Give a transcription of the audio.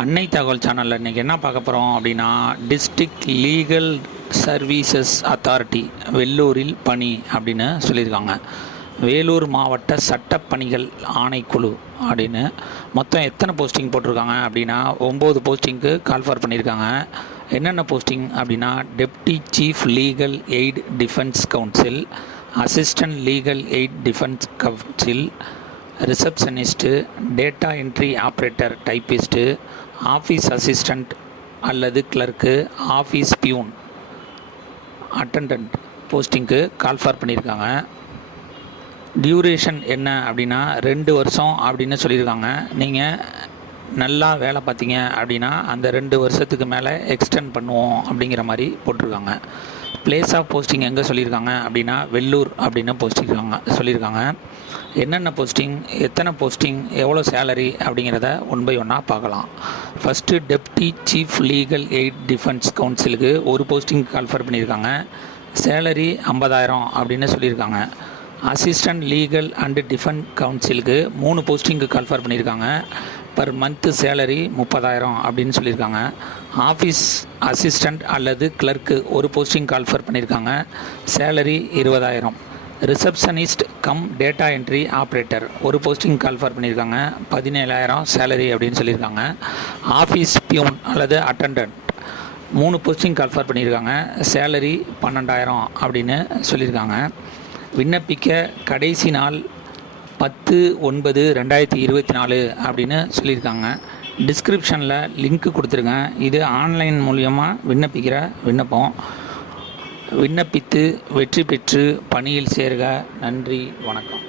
அன்னை தகவல் சேனலில் இன்றைக்கி என்ன பார்க்க போகிறோம் அப்படின்னா, டிஸ்ட்ரிக்ட் லீகல் சர்வீசஸ் அத்தாரிட்டி வெள்ளூரில் பணி அப்படின்னு சொல்லியிருக்காங்க. வேலூர் மாவட்ட சட்டப்பணிகள் ஆணைக்குழு அப்படின்னு மொத்தம் எத்தனை போஸ்டிங் போட்டிருக்காங்க அப்படின்னா 9 போஸ்டிங்க்கு கால்ஃபார் பண்ணியிருக்காங்க. என்னென்ன போஸ்டிங் அப்படின்னா, deputy chief legal aid defence counsel, assistant legal aid defence counsel, receptionist, data entry operator, typist, office assistant அல்லது கிளர்க்கு, ஆஃபீஸ் பியூன், அட்டண்டன்ட் போஸ்டிங்க்கு கால்ஃபார் பண்ணியிருக்காங்க. டியூரேஷன் என்ன அப்படின்னா 2 வருஷம் அப்படின்னு சொல்லியிருக்காங்க. நீங்கள் நல்லா வேலை பார்த்தீங்க அப்படின்னா அந்த 2 வருஷத்துக்கு மேலே எக்ஸ்டெண்ட் பண்ணுவோம் அப்படிங்கிற மாதிரி போட்டிருக்காங்க. பிளேஸ் ஆஃப் போஸ்டிங் எங்கே சொல்லியிருக்காங்க அப்படின்னா வெள்ளூர் அப்படின்னு சொல்லியிருக்காங்க. என்னென்ன போஸ்டிங், எத்தனை போஸ்டிங், எவ்வளோ சேலரி அப்படிங்கிறத ஒன் பை ஒன்னாக பார்க்கலாம். First deputy chief legal aid defence கவுன்சிலுக்கு ஒரு போஸ்டிங் கால்ஃபர் பண்ணியிருக்காங்க. சேலரி 50,000 அப்படின்னு சொல்லியிருக்காங்க. அசிஸ்டன்ட் லீகல் அண்டு டிஃபென்ஸ் கவுன்சிலுக்கு 3 போஸ்டிங்க்கு கால்ஃபர் பண்ணியிருக்காங்க. பர் மந்த்து சேலரி 30,000 அப்படின்னு சொல்லியிருக்காங்க. ஆஃபீஸ் அசிஸ்டண்ட் அல்லது கிளர்க்கு ஒரு போஸ்டிங் கால்ஃபர் பண்ணியிருக்காங்க. Salary 20,000. Receptionist cum data entry operator ஒரு போஸ்டிங் கால்ஃபர் பண்ணியிருக்காங்க. 17,000 சேலரி அப்படின்னு சொல்லியிருக்காங்க. ஆஃபீஸ் பியூன் அல்லது அட்டண்டன்ட் 3 போஸ்டிங் கால்ஃபர் பண்ணியிருக்காங்க. சேலரி 12,000 அப்படின்னு சொல்லியிருக்காங்க. விண்ணப்பிக்க கடைசி நாள் 10/9/2024 அப்படின்னு சொல்லியிருக்காங்க. டிஸ்கிரிப்ஷனில் லிங்க் கொடுத்துருக்கேன். இது ஆன்லைன் மூலியமாக விண்ணப்பிக்கிற விண்ணப்பம். விண்ணப்பித்து வெற்றி பெற்று பணியில் சேர்க. நன்றி, வணக்கம்.